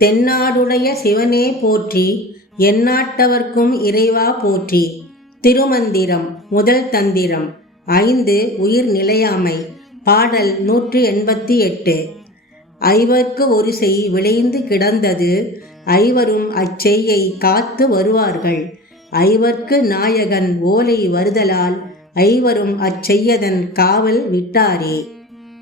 தென்னாடுடைய சிவனே போற்றி எந்நாட்டவர்க்கும் இறைவா போற்றி. திருமந்திரம் முதல் தந்திரம். ஐந்து உயிர் நிலையாமை. பாடல் நூற்றி எண்பத்தி எட்டு. ஐவர்க்கு ஒரு செய் விளைந்து கிடந்தது ஐவரும் அச்செய்யை காத்து வருவார்கள். ஐவர்க்கு நாயகன் ஓலை வருதலால் ஐவரும் அச்செய்யதன் காவல் விட்டாரே.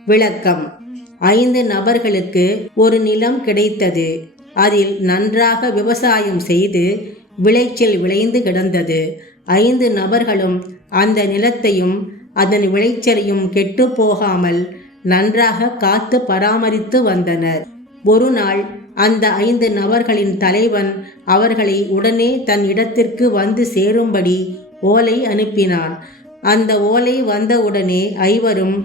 விளக்கம். ஐந்து நபர்களுக்கு ஒரு நிலம் கிடைத்தது அதில் நன்றாக விவசாயம் செய்து விளைச்சல் விளைந்து கிடந்தது. ஐந்து நபர்களும் அந்த நிலத்தையும் அதன் விளைச்சலையும் கெட்டு போகாமல் நன்றாக காத்து பராமரித்து வந்தனர். ஒரு நாள் அந்த ஐந்து நபர்களின் தலைவன் அவர்களை உடனே தன் இடத்திற்கு வந்து சேரும்படி ஓலை அனுப்பினான். அந்த ஓலை வந்தவுடனே ஐவரும்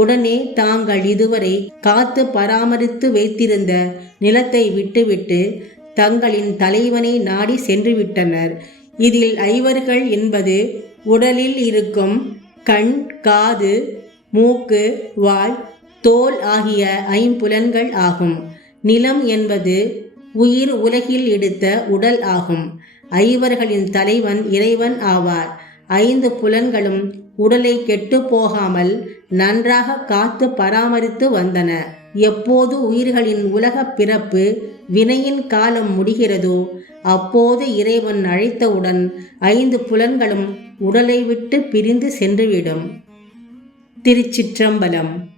உடனே தாங்கள் இதுவரை காத்து பராமரித்து வைத்திருந்த நிலத்தை விட்டுவிட்டு தங்களின் தலைவனை நாடி சென்று விட்டனர் இதில் ஐவர்கள் என்பது உடலில் இருக்கும் கண் காது மூக்கு வாய் தோல் ஆகிய ஐம்புலன்கள் ஆகும். நிலம் என்பது உயிர் உலகில் எடுத்த உடல் ஆகும். ஐவர்களின் தலைவன் இறைவன் ஆவார். ஐந்து புலன்களும் உடலை கெட்டு போகாமல் நன்றாக காத்து பராமரித்து வந்தன. எப்போது உயிர்களின் உலகப் பிறப்பு வினையின் காலம் முடிகிறதோ அப்போது இறைவன் அழைத்தவுடன் ஐந்து புலன்களும் உடலை விட்டு பிரிந்து சென்றுவிடும். திருச்சிற்றம்பலம்